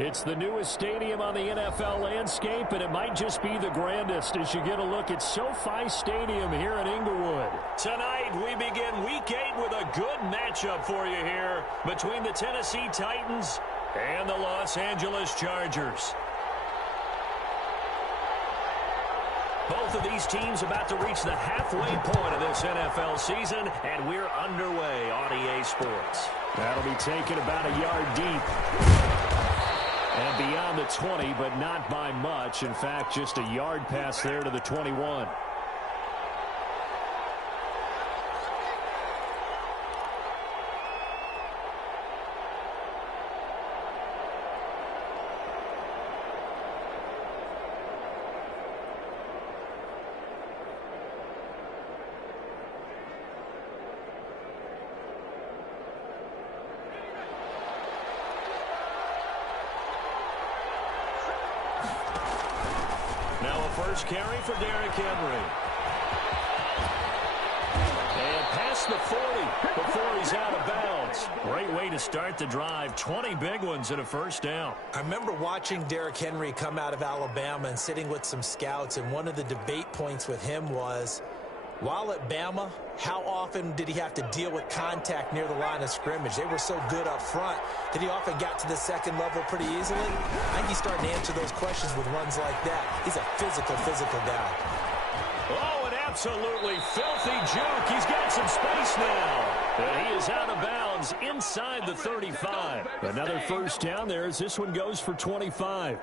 It's the newest stadium on the NFL landscape, and it might just be the grandest as you get a look at SoFi Stadium here in Inglewood. Tonight, we begin Week 8 with a good matchup for you here between the Tennessee Titans and the Los Angeles Chargers. Both of these teams about to reach the halfway point of this NFL season, and we're underway on EA Sports. That'll be taken about a yard deep. And beyond the 20, but not by much. In fact, just a yard pass there to the 21. First carry for Derrick Henry. And past the 40 before he's out of bounds. Great way to start the drive. 20 big ones and a first down. I remember watching Derrick Henry come out of Alabama and sitting with some scouts, and one of the debate points with him was, while at Bama, how often did he have to deal with contact near the line of scrimmage? They were so good up front that he often got to the second level pretty easily. I think he's starting to answer those questions with runs like that. He's a physical guy. Oh, an absolutely filthy juke. He's got some space now. And he is out of bounds inside the 35. Another first down there as this one goes for 25.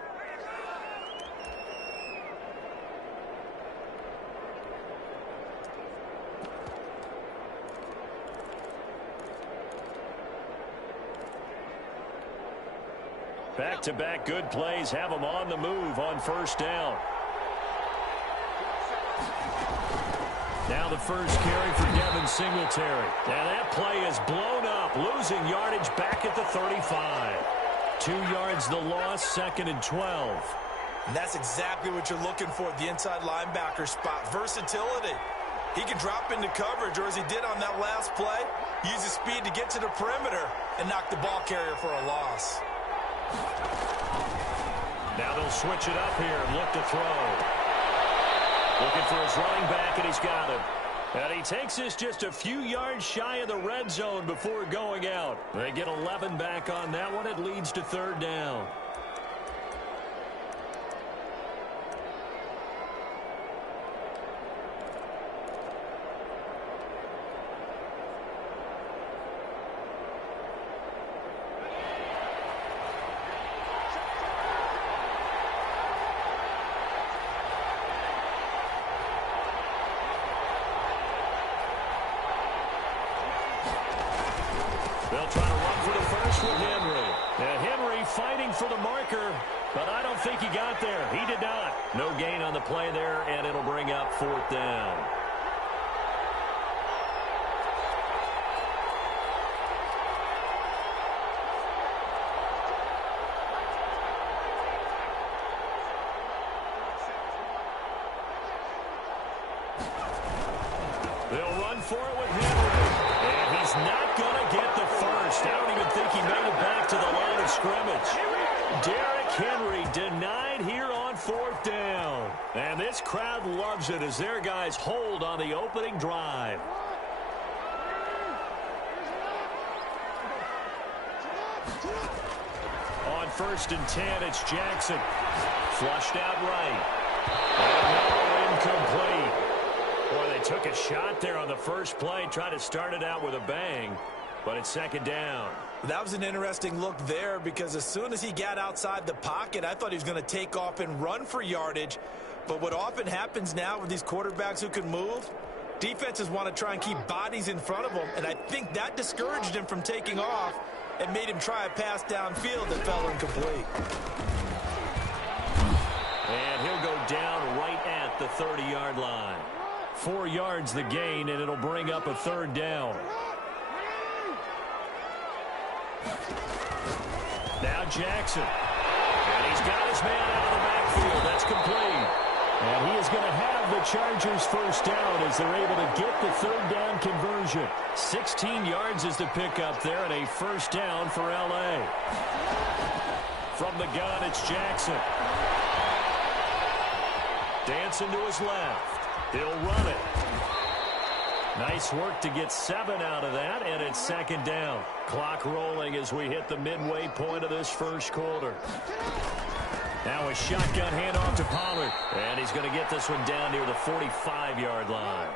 Back-to-back good plays have them on the move on first down. Now the first carry for Devin Singletary. And that play is blown up, losing yardage back at the 35. 2 yards the loss, 2nd and 12. And that's exactly what you're looking for at the inside linebacker spot. Versatility. He can drop into coverage, or as he did on that last play, use his speed to get to the perimeter and knock the ball carrier for a loss. Now they'll switch it up here and look to throw. Looking for his running back, and he's got him. And he takes this just a few yards shy of the red zone before going out. They get 11 back on that one. It leads to 3rd down. They'll try to run for the first with Henry. And Henry fighting for the marker, but I don't think he got there. He did not. No gain on the play there, and it'll bring up 4th down. They'll run for it with Henry. And he's not going to get the first. I don't even think he made it back to the line of scrimmage. Derrick Henry denied here on 4th down. And this crowd loves it as their guys hold on the opening drive. On 1st and 10, it's Jackson. Flushed out right. And incomplete. Boy, they took a shot there on the first play, tried to start it out with a bang, but it's 2nd down. That was an interesting look there because as soon as he got outside the pocket, I thought he was going to take off and run for yardage. But what often happens now with these quarterbacks who can move, defenses want to try and keep bodies in front of them, and I think that discouraged him from taking off and made him try a pass downfield that fell incomplete. And he'll go down right at the 30-yard line. 4 yards the gain, and it'll bring up a 3rd down. Now Jackson. And he's got his man out of the backfield. That's complete. And he is going to have the Chargers first down as they're able to get the 3rd down conversion. 16 yards is the pickup there and a first down for L.A. From the gun, it's Jackson. Dancing to his left. He'll run it. Nice work to get 7 out of that, and it's second down. Clock rolling as we hit the midway point of this first quarter. Now a shotgun handoff to Pollard, and he's going to get this one down near the 45-yard line.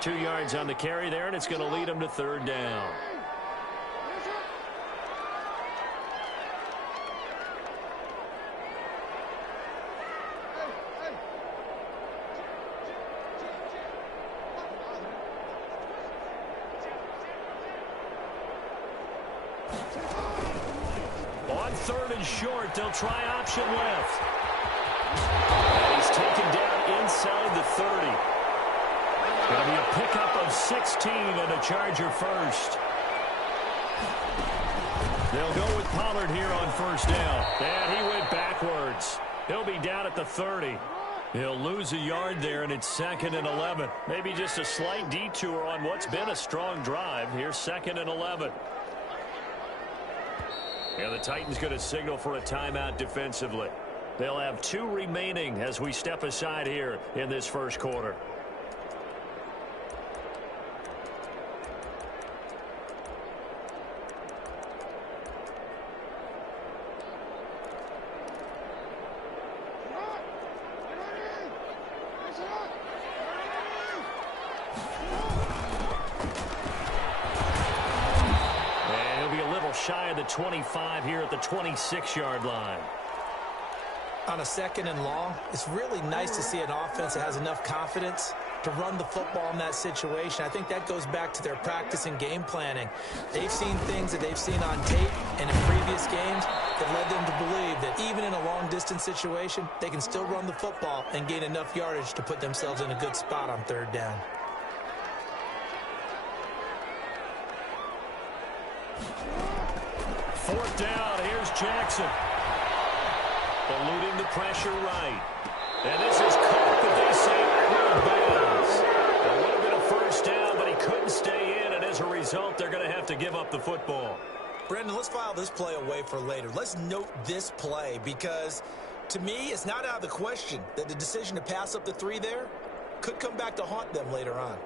2 yards on the carry there, and it's going to lead him to third down. On third and short, they'll try option left. And he's taken down inside the 30. Going to be a pickup of 16 and a Charger first. They'll go with Pollard here on first down. And he went backwards. He'll be down at the 30. He'll lose a yard there, and it's second and 11. Maybe just a slight detour on what's been a strong drive. Here's second and 11. And the Titans going to signal for a timeout defensively. They'll have 2 remaining as we step aside here in this first quarter. Shy of the 25 here at the 26-yard line. On a second and long, it's really nice to see an offense that has enough confidence to run the football in that situation. I think that goes back to their practice and game planning. They've seen things that they've seen on tape and in previous games that led them to believe that even in a long-distance situation, they can still run the football and gain enough yardage to put themselves in a good spot on third down. Fourth down, here's Jackson. Eluding the pressure right. And this is caught, but they say out of bounds. It would have been a first down, but he couldn't stay in, and as a result, they're going to have to give up the football. Brendan, let's file this play away for later. Let's note this play because, to me, it's not out of the question that the decision to pass up the 3 there could come back to haunt them later on.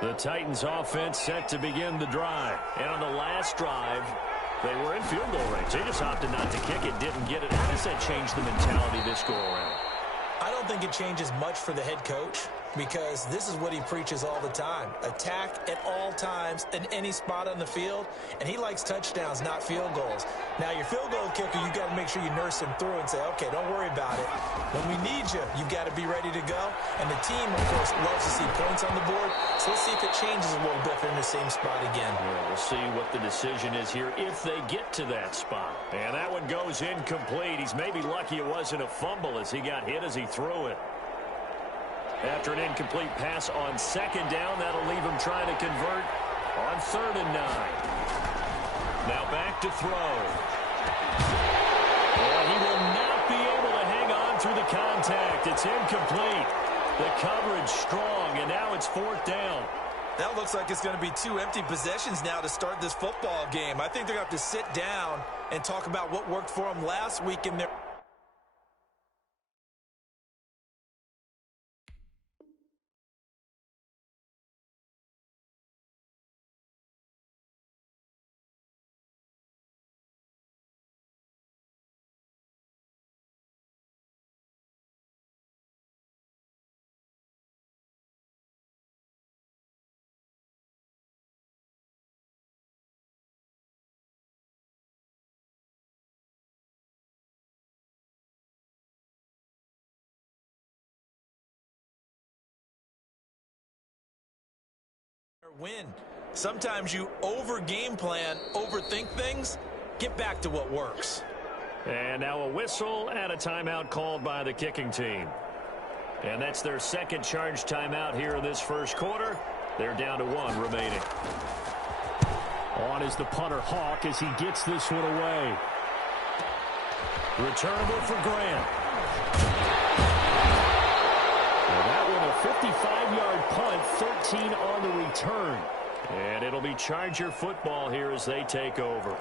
The Titans offense set to begin the drive. And on the last drive, they were in field goal range. They just opted not to kick it, didn't get it. How does that change the mentality this go around? I don't think it changes much for the head coach because this is what he preaches all the time. Attack at all times in any spot on the field, and he likes touchdowns, not field goals. Now, your field goal kicker, you've got to make sure you nurse him through and say, okay, don't worry about it. When we need you, you've got to be ready to go. And the team, of course, loves to see points on the board, so let's see if it changes a little bit if they're in the same spot again. Yeah, we'll see what the decision is here if they get to that spot. And that one goes incomplete. He's maybe lucky it wasn't a fumble as he got hit as he threw it. After an incomplete pass on second down, that'll leave him trying to convert on third and 9. Now back to throw. And he will not be able to hang on through the contact. It's incomplete. The coverage strong, and now it's fourth down. That looks like it's going to be 2 empty possessions now to start this football game. I think they're going to have to sit down and talk about what worked for them last week in their win. Sometimes you over game plan, overthink things, get back to what works. And now a whistle and a timeout called by the kicking team. And that's their second charge timeout here in this first quarter. They're down to 1 remaining. On is the punter Hawk as he gets this one away. Returnable for Grant. That one a 55-yard punt, 13 on the return. And it'll be Charger football here as they take over.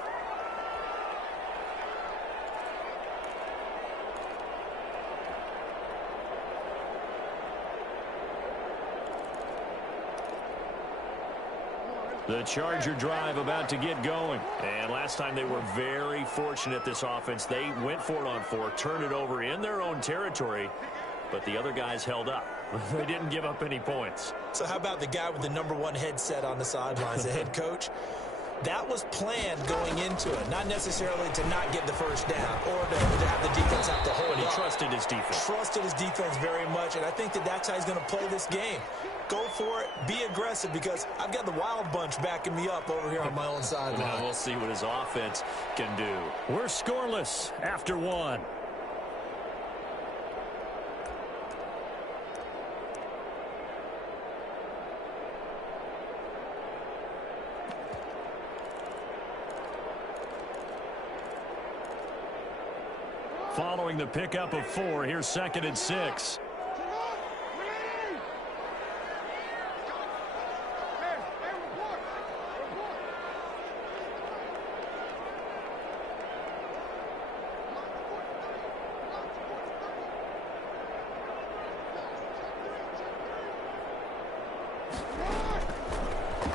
The Charger drive about to get going. And last time they were very fortunate, this offense. They went for it on 4, turned it over in their own territory, but the other guys held up. They didn't give up any points. So how about the guy with the #1 headset on the sidelines, the head coach? That was planned going into it, not necessarily to not get the first down or to have the defense have to hold But he up. trusted his defense. Trusted his defense very much, and I think that's how he's going to play this game. Go for it, be aggressive, because I've got the Wild Bunch backing me up over here on my own sideline. Now we'll see what his offense can do. We're scoreless after 1. Following the pickup of 4, here's 2nd and 6.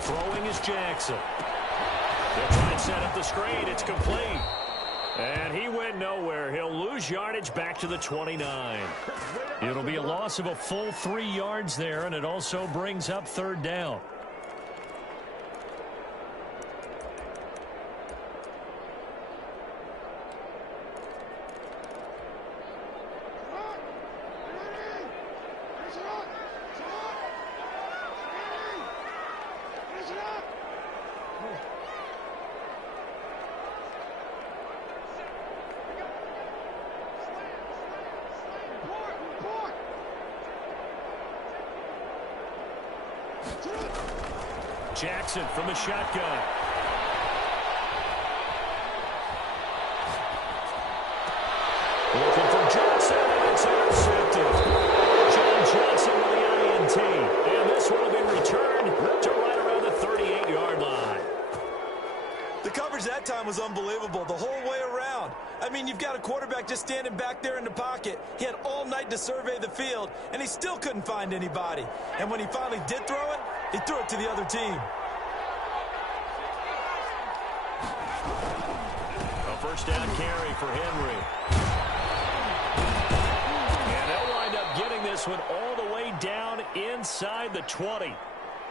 Throwing is Jackson. They'll try and set up the screen. It's complete. And he went nowhere. He'll lose yardage back to the 29. It'll be a loss of a full 3 yards there, and it also brings up 3rd down. Jackson from the shotgun. Looking for Johnson, and it's intercepted. John Johnson with the INT. And this one will be returned to right around the 38-yard line. The coverage that time was unbelievable the whole way around. I mean, you've got a quarterback just standing back there in the pocket. He had all night to survey the field, and he still couldn't find anybody. And when he finally did throw it, he threw it to the other team. A first down carry for Henry. And they'll wind up getting this one all the way down inside the 20.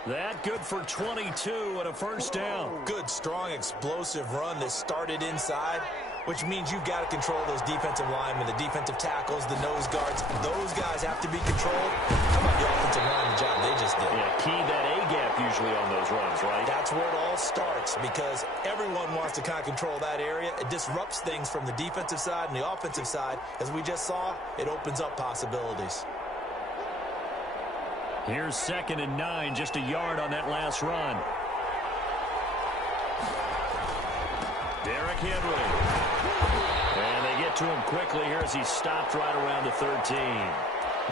That good for 22 and a first down. Good, strong, explosive run that started inside, which means you've got to control those defensive linemen, the defensive tackles, the nose guards. Those guys have to be controlled. How about the offensive line, the job they just did? Yeah, key that A-gap usually on those runs, right? That's where it all starts, because everyone wants to kind of control that area. It disrupts things from the defensive side and the offensive side. As we just saw, it opens up possibilities. Here's 2nd and 9, just a yard on that last run. Derrick Henry. And they get to him quickly here as he stopped right around the 13.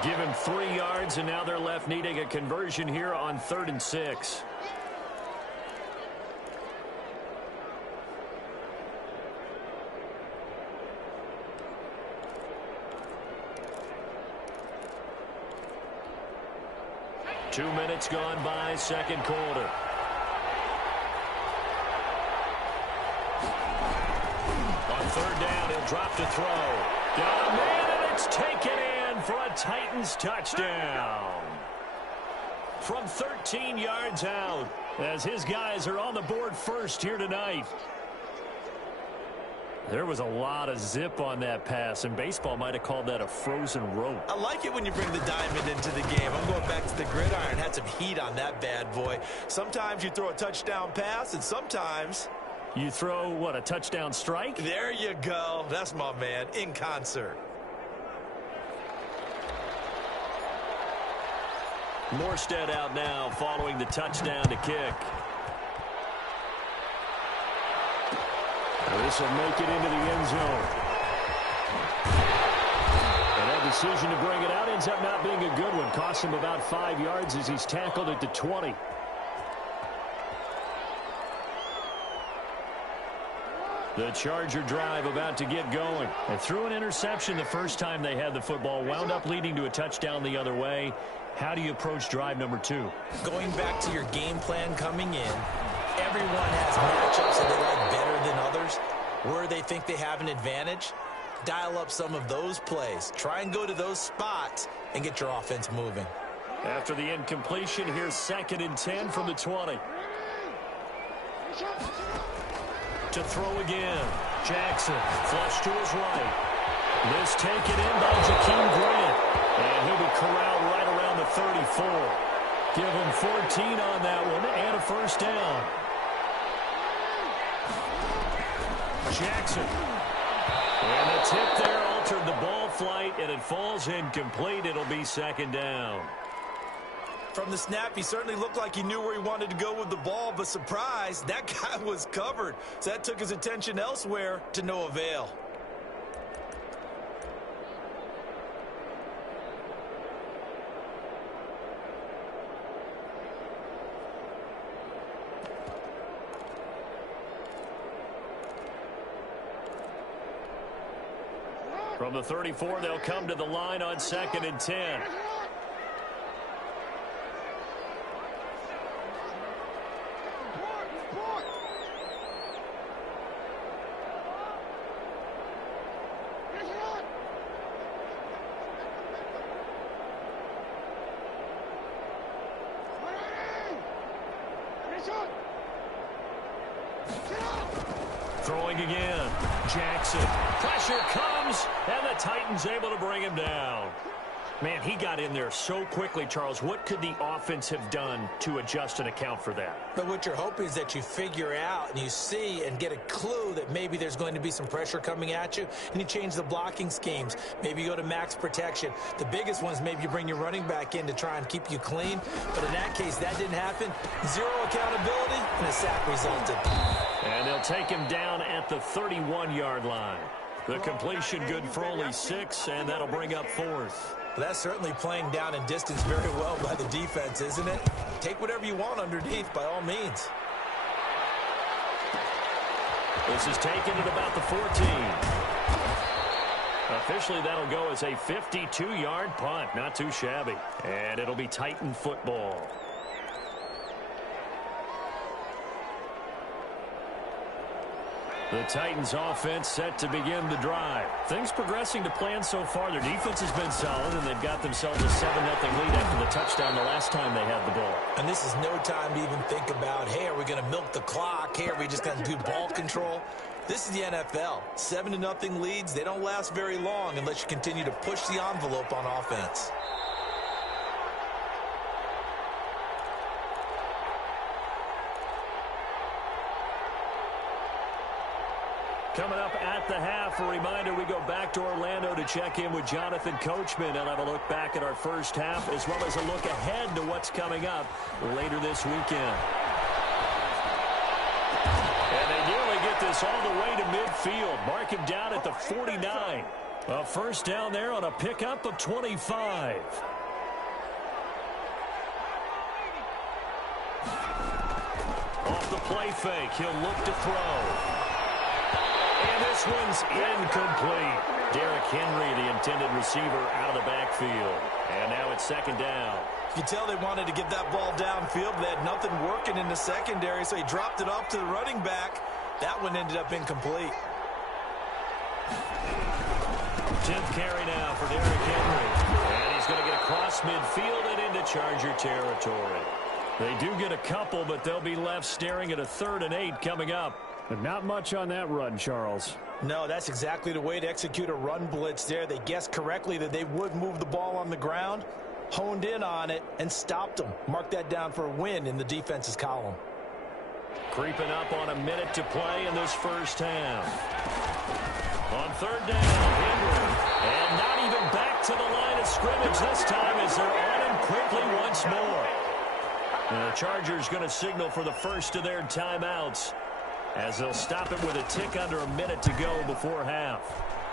Give him 3 yards, and now they're left needing a conversion here on 3rd and 6. Two minutes gone by, second quarter. On 3rd down, he'll drop to throw. Got a man, and it's taken in for a Titans touchdown. From 13 yards out, as his guys are on the board first here tonight. There was a lot of zip on that pass, and baseball might have called that a frozen rope. I like it when you bring the diamond into the game. I'm going back to the gridiron. Had some heat on that bad boy. Sometimes you throw a touchdown pass, and sometimes you throw, what, a touchdown strike? There you go. That's my man, in concert. Morstead out now following the touchdown to kick. This will make it into the end zone. And that decision to bring it out ends up not being a good one. Costs him about 5 yards as he's tackled at the 20. The Charger drive about to get going. They threw an interception the first time they had the football, wound up leading to a touchdown the other way. How do you approach drive number 2? Going back to your game plan coming in, Everyone has matchups that they like better than others, where they think they have an advantage. Dial up some of those plays. Try and go to those spots and get your offense moving. After the incompletion, here's 2nd and 10 from the 20. To throw again. Jackson, flush to his right. This taken in by Jakeem Grant. And he'll be corralled right around the 34. Give him 14 on that one and a first down. Jackson. And the tip there altered the ball flight, and it falls incomplete. It'll be 2nd down. From the snap, he certainly looked like he knew where he wanted to go with the ball, but surprise, that guy was covered. So that took his attention elsewhere to no avail. From the 34, they'll come to the line on 2nd and 10. Throwing again. Jackson. Pressure comes, and the Titans able to bring him down. Man, he got in there so quickly, Charles. What could the offense have done to adjust and account for that? But what you're hoping is that you figure out and you see and get a clue that maybe there's going to be some pressure coming at you, and you change the blocking schemes. Maybe you go to max protection. The biggest one is maybe you bring your running back in to try and keep you clean. But in that case, that didn't happen. Zero accountability, and a sack resulted. And they'll take him down at the 31-yard line. The completion good for only 6, and that'll bring up 4th. Well, that's certainly playing down in distance very well by the defense, isn't it? Take whatever you want underneath, by all means. This is taken at about the 14. Officially, that'll go as a 52-yard punt. Not too shabby. And it'll be Titan football. The Titans offense set to begin the drive. Things progressing to plan so far. Their defense has been solid, and they've got themselves a 7-0 lead after the touchdown the last time they had the ball. And this is no time to even think about, hey, are we going to milk the clock? Hey, are we just going to do ball control? This is the NFL. 7-0 leads, they don't last very long unless you continue to push the envelope on offense. Coming up at the half, a reminder, we go back to Orlando to check in with Jonathan Coachman and have a look back at our first half as well as a look ahead to what's coming up later this weekend. And they nearly get this all the way to midfield. Mark him down at the 49. A first down there on a pickup of 25. Off the play fake, he'll look to throw. And this one's incomplete. Derrick Henry, the intended receiver, out of the backfield. And now it's 2nd down. You tell they wanted to get that ball downfield. They had nothing working in the secondary, so he dropped it off to the running back. That one ended up incomplete. 10th carry now for Derrick Henry. And he's going to get across midfield and into Charger territory. They do get a couple, but they'll be left staring at a 3rd and 8 coming up. But not much on that run, Charles. No, that's exactly the way to execute a run blitz there. They guessed correctly that they would move the ball on the ground, honed in on it, and stopped them. Mark that down for a win in the defense's column. Creeping up on a minute to play in this first half. On 3rd down, Henry. And not even back to the line of scrimmage this time as they're on him quickly once more. And the Chargers going to signal for the first of their timeouts, as they'll stop it with a tick under a minute to go before half.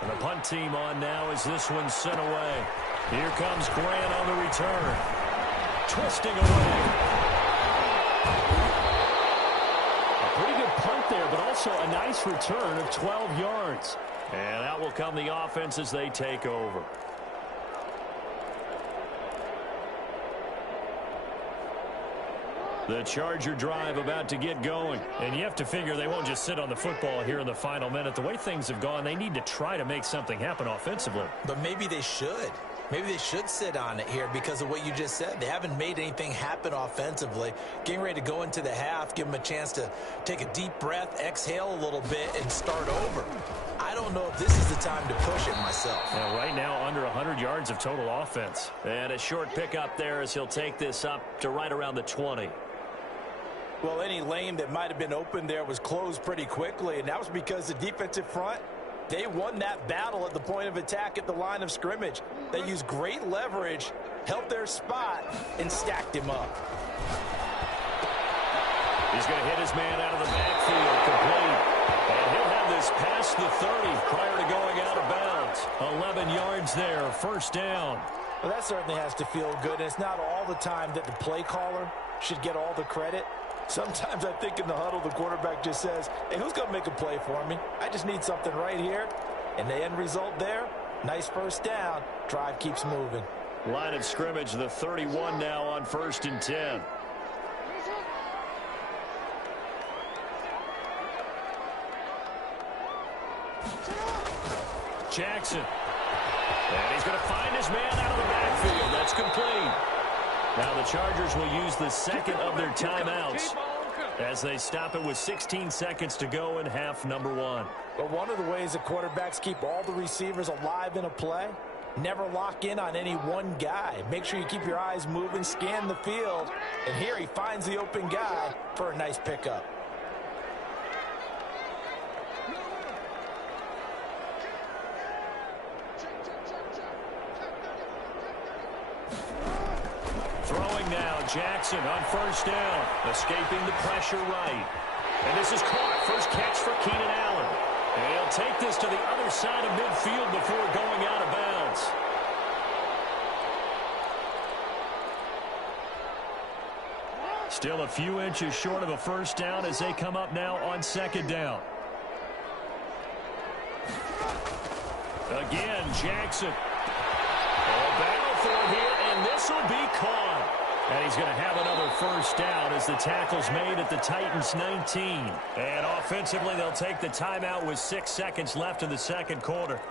And the punt team on now as this one's sent away. Here comes Grant on the return. Twisting away. A pretty good punt there, but also a nice return of 12 yards. And out will come the offense as they take over. The Charger drive about to get going. And you have to figure they won't just sit on the football here in the final minute. The way things have gone, they need to try to make something happen offensively. But maybe they should. Maybe they should sit on it here because of what you just said. They haven't made anything happen offensively. Getting ready to go into the half, give them a chance to take a deep breath, exhale a little bit, and start over. I don't know if this is the time to push it myself. Now, right now, under 100 yards of total offense. And a short pickup there as he'll take this up to right around the 20. Well, any lane that might have been open there was closed pretty quickly, and that was because the defensive front, they won that battle at the point of attack at the line of scrimmage. They used great leverage, held their spot, and stacked him up. He's going to hit his man out of the backfield, complete. And he'll have this past the 30 prior to going out of bounds. 11 yards there, first down. Well, that certainly has to feel good, and it's not all the time that the play caller should get all the credit. Sometimes I think in the huddle, the quarterback just says, hey, who's going to make a play for me? I just need something right here. And the end result there, nice first down. Drive keeps moving. Line of scrimmage, the 31 now on 1st and 10. Jackson. And he's going to find his man out of the backfield. That's complete. Now the Chargers will use the second of their timeouts as they stop it with 16 seconds to go in half number one. But one of the ways that quarterbacks keep all the receivers alive in a play, never lock in on any one guy. Make sure you keep your eyes moving, scan the field, and here he finds the open guy for a nice pickup. Throwing now, Jackson on first down, escaping the pressure right. And this is caught. First catch for Keenan Allen. And he'll take this to the other side of midfield before going out of bounds. Still a few inches short of a first down as they come up now on second down. Again, Jackson. A battle for it here, and this will be caught. And he's going to have another first down as the tackle's made at the Titans' 19. And offensively, they'll take the timeout with 6 seconds left in the second quarter.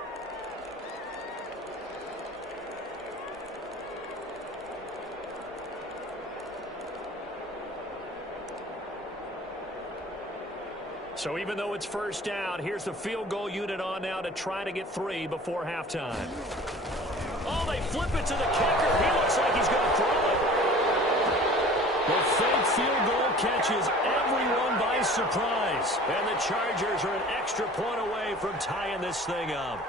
So even though it's first down, here's the field goal unit on now to try to get 3 before halftime. Oh, they flip it to the kicker. He looks like he's going to throw it. The fake field goal catches everyone by surprise. And the Chargers are an extra point away from tying this thing up.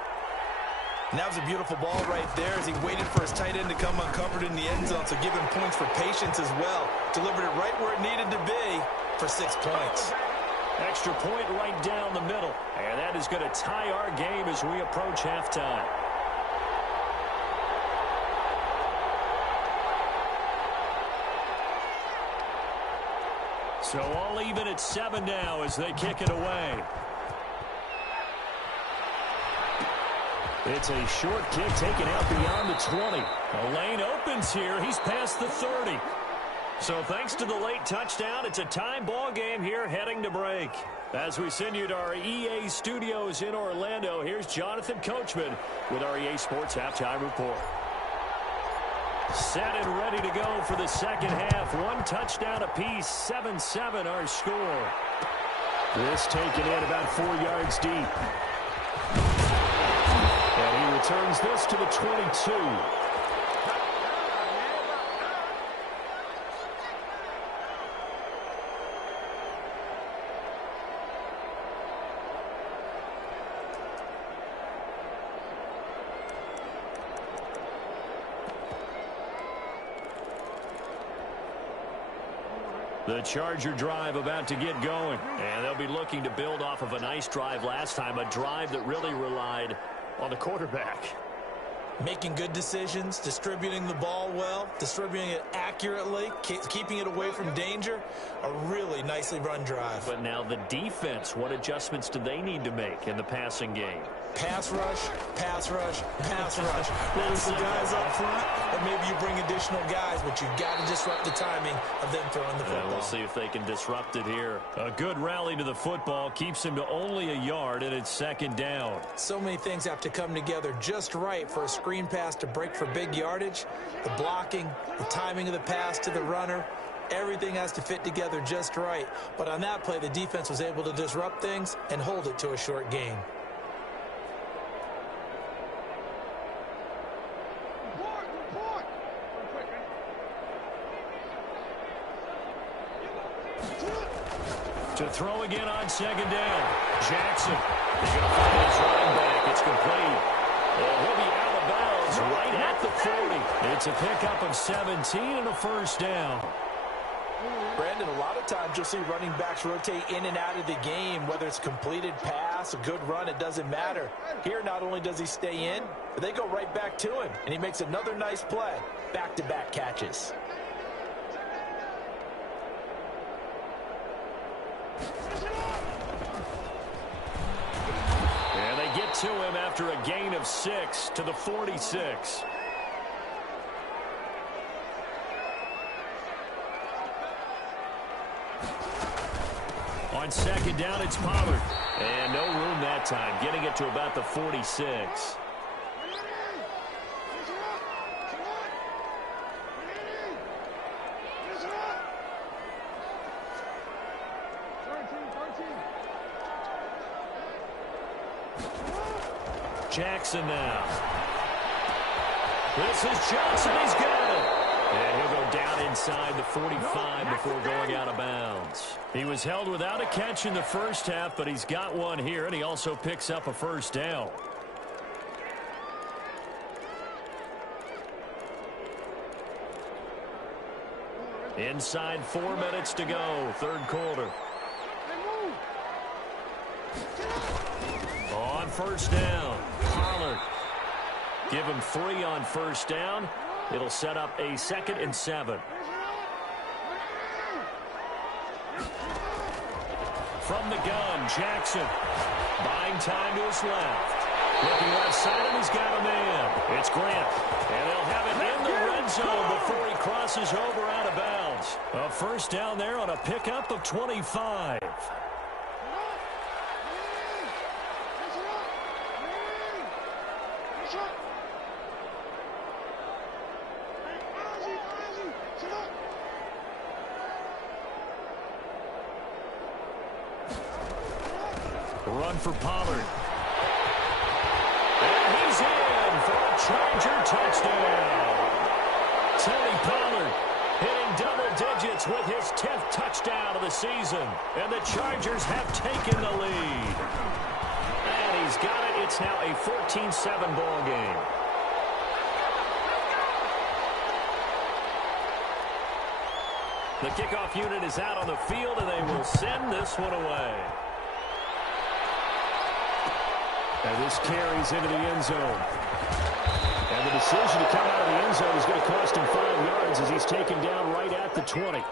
And that was a beautiful ball right there as he waited for his tight end to come uncovered in the end zone. So give him points for patience as well. Delivered it right where it needed to be for 6 points. Extra point right down the middle. And that is going to tie our game as we approach halftime. So all even at 7 now as they kick it away. It's a short kick taken out beyond the 20. The lane opens here. He's past the 30. So thanks to the late touchdown, it's a time ball game here heading to break. As we send you to our EA studios in Orlando, here's Jonathan Coachman with our EA Sports Halftime Report. Set and ready to go for the second half. 1 touchdown apiece, 7-7 our score. This taken in about 4 yards deep. And he returns this to the 22. The Charger drive about to get going. And they'll be looking to build off of a nice drive last time, a drive that really relied on the quarterback. Making good decisions, distributing the ball well, distributing it accurately, keeping it away from danger. A really nicely run drive. But now the defense, what adjustments do they need to make in the passing game? Pass rush, pass rush, pass rush. Whether it's the guys up front or maybe you bring additional guys, but you've got to disrupt the timing of them throwing the football. We'll see if they can disrupt it here. A good rally to the football keeps him to only a yard, and it's second down. So many things have to come together just right for a screen pass to break for big yardage. The blocking, the timing of the pass to the runner, everything has to fit together just right. But on that play, the defense was able to disrupt things and hold it to a short gain. To throw again on second down. Jackson. He's going to find his running back. It's complete. And he'll be out of bounds right at the 40. It's a pickup of 17 and a first down. Brandon, a lot of times you'll see running backs rotate in and out of the game, whether it's a completed pass, a good run, it doesn't matter. Here, not only does he stay in, but they go right back to him, and he makes another nice play. Back-to-back catches. And they get to him after a gain of 6 to the 46. On second down, it's Pollard. And no room that time, getting it to about the 46. Jackson now. This is Johnson. He's got it. And he'll go down inside the 45 before going out of bounds. He was held without a catch in the first half, but he's got one here, and he also picks up a first down. Inside 4 minutes to go, third quarter. On first down, Pollard. Give him 3 on first down. It'll set up a 2nd and 7. From the gun, Jackson. Buying time to his left. Looking left side, and he's got a man. It's Grant. And they'll have it in the red zone before he crosses over out of bounds. A first down there on a pickup of 25. Run for Pollard. And he's in for a Charger touchdown. Tony Pollard hitting double digits with his 10th touchdown of the season. And the Chargers have taken the lead. And he's got it. It's now a 14-7 ball game. The kickoff unit is out on the field, and they will send this one away. And this carries into the end zone. And the decision to come out of the end zone is going to cost him 5 yards as he's taken down right at the 20.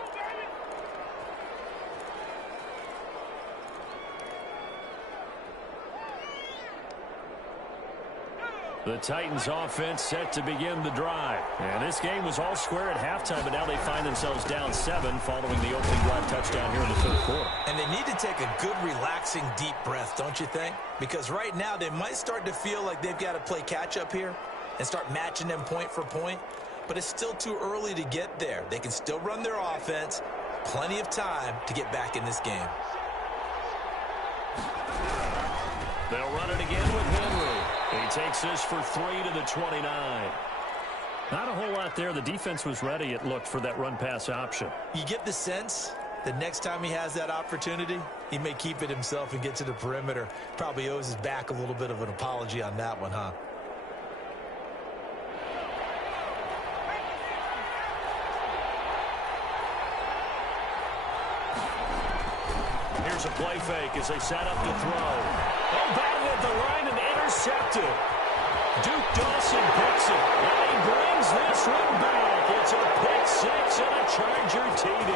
The Titans offense set to begin the drive. And this game was all square at halftime, but now they find themselves down 7 following the opening drive touchdown here in the third quarter. And they need to take a good, relaxing, deep breath, don't you think? Because right now they might start to feel like they've got to play catch-up here and start matching them point for point. But it's still too early to get there. They can still run their offense. Plenty of time to get back in this game. They'll run it again with Henry. He takes this for 3 to the 29. Not a whole lot there. The defense was ready, it looked, for that run-pass option. You get the sense that next time he has that opportunity, he may keep it himself and get to the perimeter. Probably owes his back a little bit of an apology on that one, huh? Here's a play fake as they set up to throw. Oh, batted at the line and intercepted. Duke Dawson picks it. And he brings this one back. It's a pick six and a Charger TD.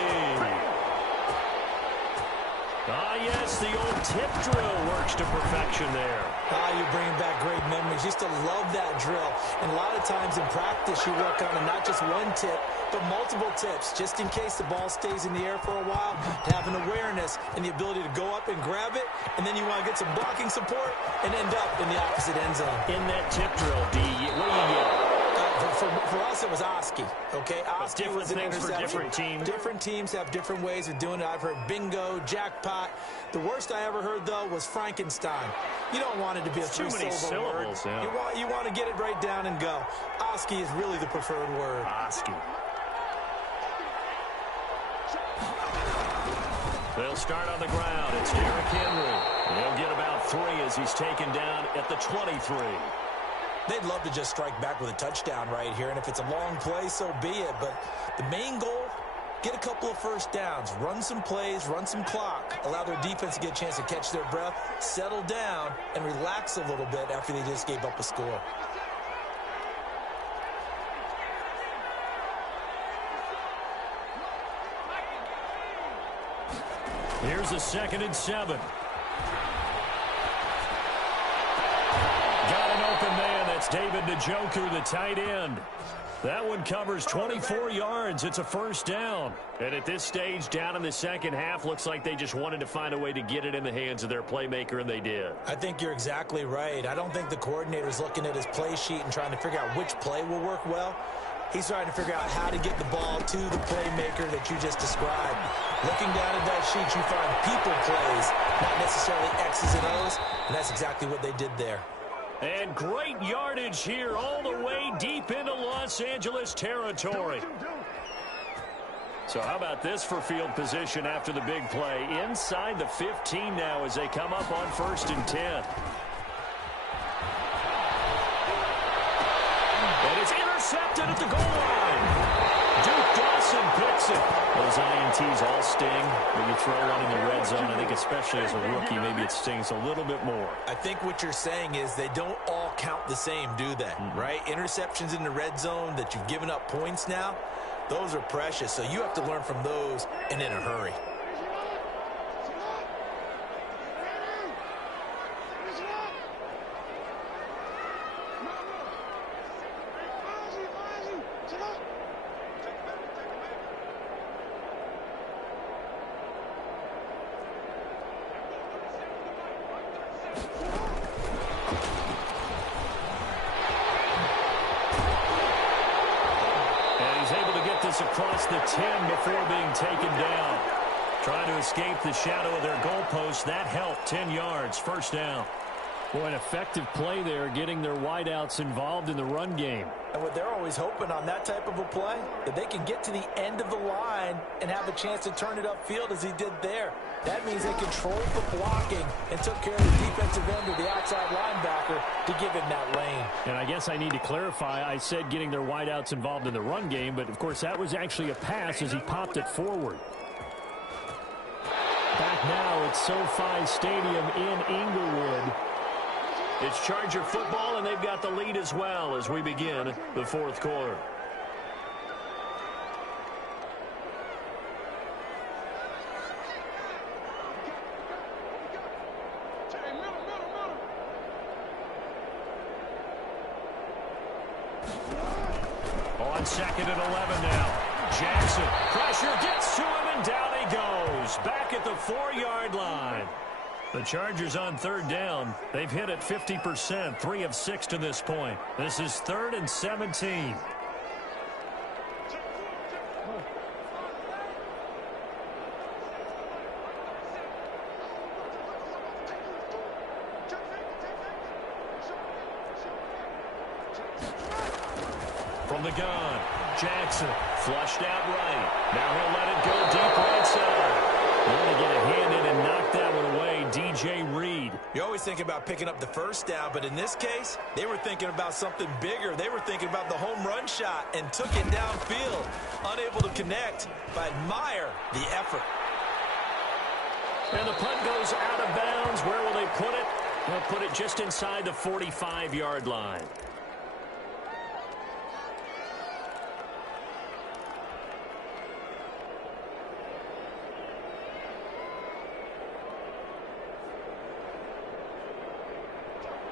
Ah, yes, the old tip drill works to perfection there. Ah, you're bringing back great memories. Used to love that drill. And a lot of times in practice, you work on not just one tip, but multiple tips, just in case the ball stays in the air for a while, to have an awareness and the ability to go up and grab it, and then you want to get some blocking support and end up in the opposite end zone. In that tip drill, D, what do you get? For us, it was Oski, okay? Oski was an interception. For different teams. Different teams have different ways of doing it. I've heard bingo, jackpot. The worst I ever heard, though, was Frankenstein. You don't want it to be a three-syllable word. Yeah. You want to get it right down and go. Oski is really the preferred word. Oski. They'll start on the ground. It's Derrick Henry. He'll get about 3 as he's taken down at the 23. They'd love to just strike back with a touchdown right here, and if it's a long play, so be it. But the main goal, get a couple of first downs, run some plays, run some clock, allow their defense to get a chance to catch their breath, settle down, and relax a little bit after they just gave up a score. Here's a 2nd and 7. Got an open man. That's David Njoku, the tight end. That one covers 24 yards. It's a first down. And at this stage, down in the second half, looks like they just wanted to find a way to get it in the hands of their playmaker, and they did. I think you're exactly right. I don't think the coordinator's looking at his play sheet and trying to figure out which play will work well. He's trying to figure out how to get the ball to the playmaker that you just described. Looking down at that sheet, you find people plays, not necessarily X's and O's, and that's exactly what they did there. And great yardage here all the way deep into Los Angeles territory. So how about this for field position after the big play? Inside the 15 now as they come up on 1st and 10. And it's intercepted at the goal line. Duke Dawson picks it. Those INTs all sting when you throw one in the red zone. I think especially as a rookie, maybe it stings a little bit more. I think what you're saying is they don't all count the same, do they? Right? Interceptions in the red zone that you've given up points now, those are precious. So you have to learn from those and in a hurry. Across the 10 before being taken down. Trying to escape the shadow of their goalpost. That helped. 10 yards. First down. Boy, an effective play there, getting their wideouts involved in the run game. And what they're always hoping on that type of a play, that they can get to the end of the line and have a chance to turn it upfield as he did there. That means they controlled the blocking and took care of the defensive end or the outside linebacker to give him that lane. And I guess I need to clarify, I said getting their wideouts involved in the run game, but of course that was actually a pass as he popped it forward. Back now at SoFi Stadium in Inglewood. It's Charger football, and they've got the lead as well as we begin the 4th quarter. On 2nd and 11 now. Jackson, pressure gets to him, and down he goes. Back at the 4-yard line. The Chargers on 3rd down. They've hit it 50%, 3 of 6 to this point. This is 3rd and 17. From the gun, Jackson flushed out right. Now he'll let it go deep right side. Going to get a hand in and knock that one away, DJ Reed. You always think about picking up the first down, but in this case, they were thinking about something bigger. They were thinking about the home run shot and took it downfield. Unable to connect, but admire the effort. And the punt goes out of bounds. Where will they put it? They'll put it just inside the 45-yard line.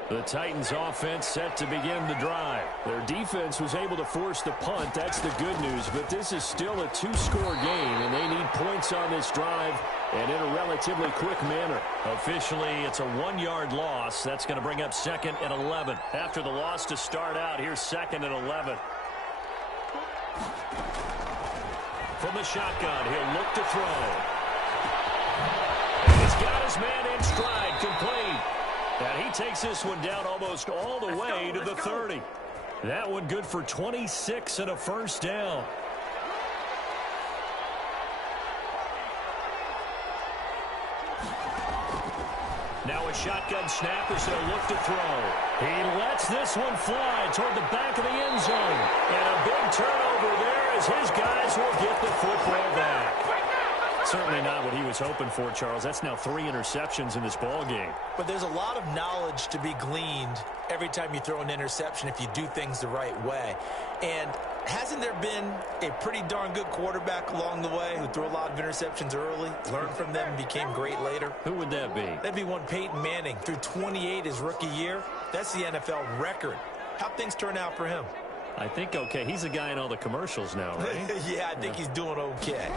The Titans offense set to begin the drive. Their defense was able to force the punt. That's the good news. But this is still a two-score game, and they need points on this drive and in a relatively quick manner. Officially, it's a 1-yard loss. That's going to bring up 2nd and 11. After the loss to start out, here's 2nd and 11. From the shotgun, he'll look to throw. And he's got his man in stride, complete. And he takes this one down almost all the way to the 30. That one good for 26 and a first down. Now a shotgun snap as they'll look to throw. He lets this one fly toward the back of the end zone. And a big turnover there as his guys will get the football back. Certainly not what he was hoping for, Charles. That's now 3 interceptions in this ball game. But there's a lot of knowledge to be gleaned every time you throw an interception if you do things the right way. And hasn't there been a pretty darn good quarterback along the way who threw a lot of interceptions early, learned from them, and became great later? Who would that be? That'd be one Peyton Manning. Threw 28 his rookie year. That's the NFL record. How'd things turn out for him? I think okay. He's a guy in all the commercials now, right? Yeah, I think he's doing okay.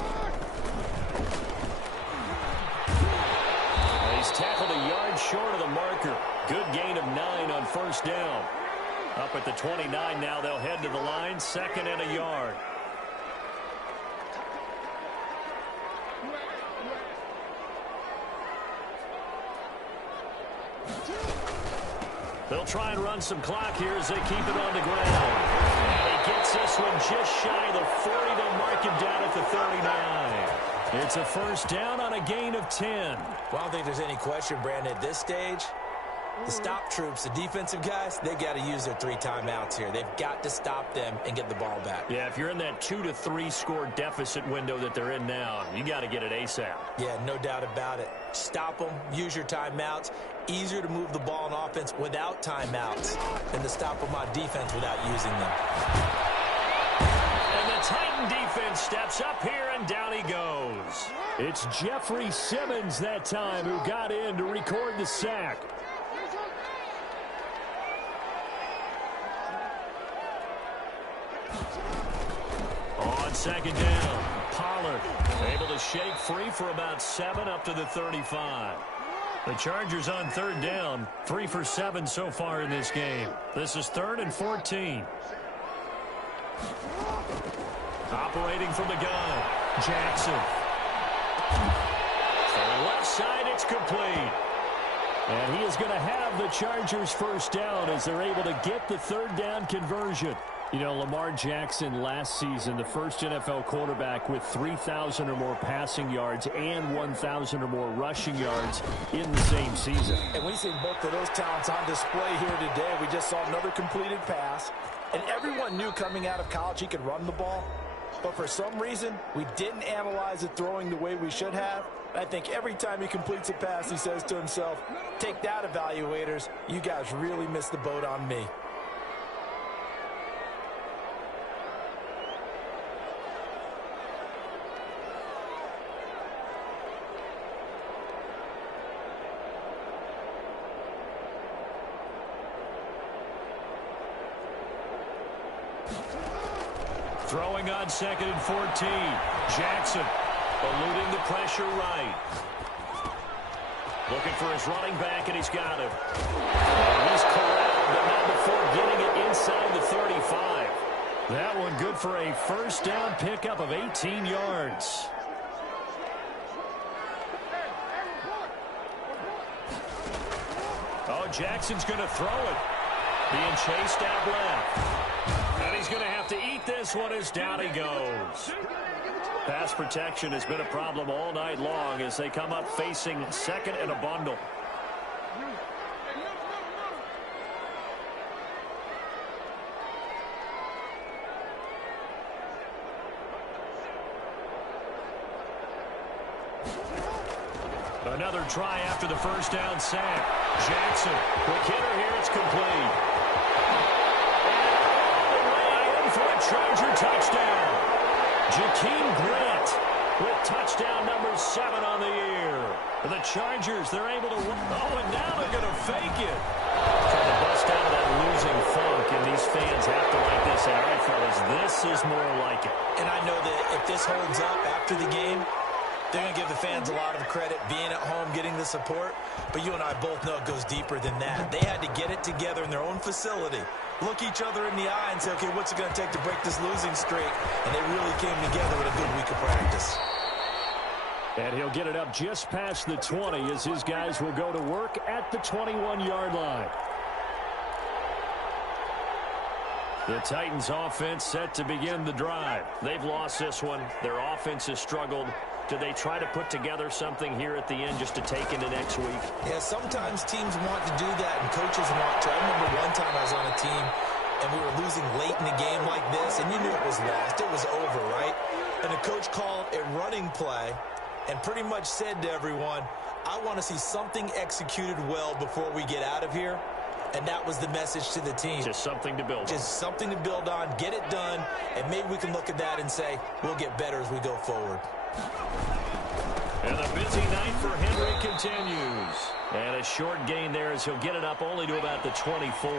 He's tackled a yard short of the marker. Good gain of 9 on first down. Up at the 29 now, they'll head to the line. 2nd and a yard. They'll try and run some clock here as they keep it on the ground. And he gets this one just shy of the 40. They'll mark him down at the 39. It's a first down on a gain of 10. Well, I don't think there's any question, Brandon, at this stage. The stop troops, the defensive guys, they got to use their 3 timeouts here. They've got to stop them and get the ball back. Yeah, if you're in that 2 to 3 score deficit window that they're in now, you got to get it ASAP. Yeah, no doubt about it. Stop them, use your timeouts. Easier to move the ball on offense without timeouts than to stop them on defense without using them. And the Titan defense steps up here, and down he goes. It's Jeffrey Simmons that time who got in to record the sack. On 2nd down, Pollard able to shake free for about 7 up to the 35. The Chargers on 3rd down, 3 for 7 so far in this game. This is 3rd and 14. Operating from the gun, Jackson. To the left side, it's complete. And he is going to have the Chargers first down as they're able to get the 3rd down conversion. You know, Lamar Jackson last season, the first NFL quarterback with 3,000 or more passing yards and 1,000 or more rushing yards in the same season. And we see both of those talents on display here today. We just saw another completed pass. And everyone knew coming out of college he could run the ball. But for some reason, we didn't analyze it throwing the way we should have. I think every time he completes a pass, he says to himself, take that, evaluators. You guys really missed the boat on me. Throwing on 2nd and 14. Jackson eluding the pressure right. Looking for his running back, and he's got him. And he's corralled, but not before getting it inside the 35. That one good for a first down pickup of 18 yards. Oh, Jackson's going to throw it. Being chased out left. And he's going to have to eat this one as down he goes. Pass protection has been a problem all night long as they come up facing 2nd and a bundle. Another try after the first down sack. Jackson, quick hitter here, it's complete. For a Charger touchdown. Jakeem Grant with touchdown number 7 on the year. The Chargers, they're able to win. Oh, and now they're going to fake it. this holds up after the game, they're going to give the fans a lot of credit being at home, getting the support. But you and I both know it goes deeper than that. They had to get it together in their own facility, look each other in the eye and say, okay, what's it going to take to break this losing streak? And they really came together with a good week of practice. And he'll get it up just past the 20 as his guys will go to work at the 21-yard line. The Titans offense set to begin the drive. They've lost this one. Their offense has struggled. Do they try to put together something here at the end just to take into next week? Yeah, sometimes teams want to do that and coaches want to. I remember one time I was on a team and we were losing late in a game like this, and you knew it was lost. It was over, right? And the coach called a running play and pretty much said to everyone, I want to see something executed well before we get out of here. And that was the message to the team. Just something to build on. Just something to build on, get it done, and maybe we can look at that and say, we'll get better as we go forward. And the busy night for Henry continues. And a short gain there as he'll get it up only to about the 24.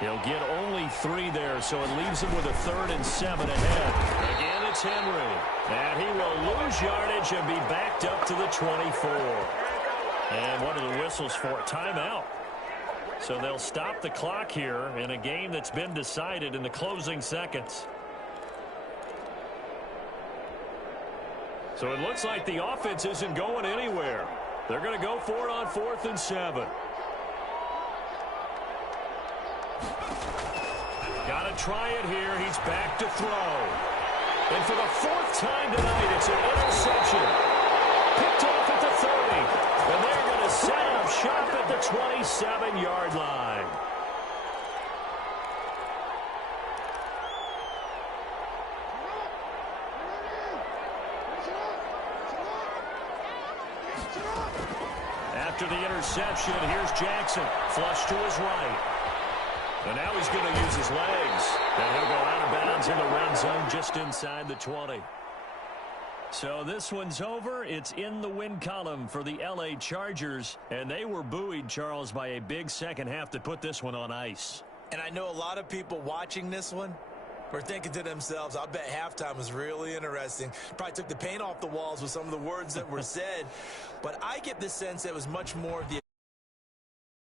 He'll get only 3 there, so it leaves him with a 3rd and 7 ahead. Again, it's Henry. And he will lose yardage and be backed up to the 24. And what are the whistles for? Timeout. So they'll stop the clock here in a game that's been decided in the closing seconds. So it looks like the offense isn't going anywhere. They're going to go for it on 4th and 7. Got to try it here. He's back to throw. And for the 4th time tonight, it's an interception. Picked off at the 30. And they're going to set up shop at the 27-yard line. After the interception, here's Jackson. Flush to his right. And now he's going to use his legs. And he'll go out of bounds in the red zone just inside the 20. So this one's over. It's in the win column for the L.A. Chargers. And they were buoyed, Charles, by a big second half to put this one on ice. And I know a lot of people watching this one were thinking to themselves, I bet halftime was really interesting. Probably took the paint off the walls with some of the words that were said. But I get the sense that it was much more of the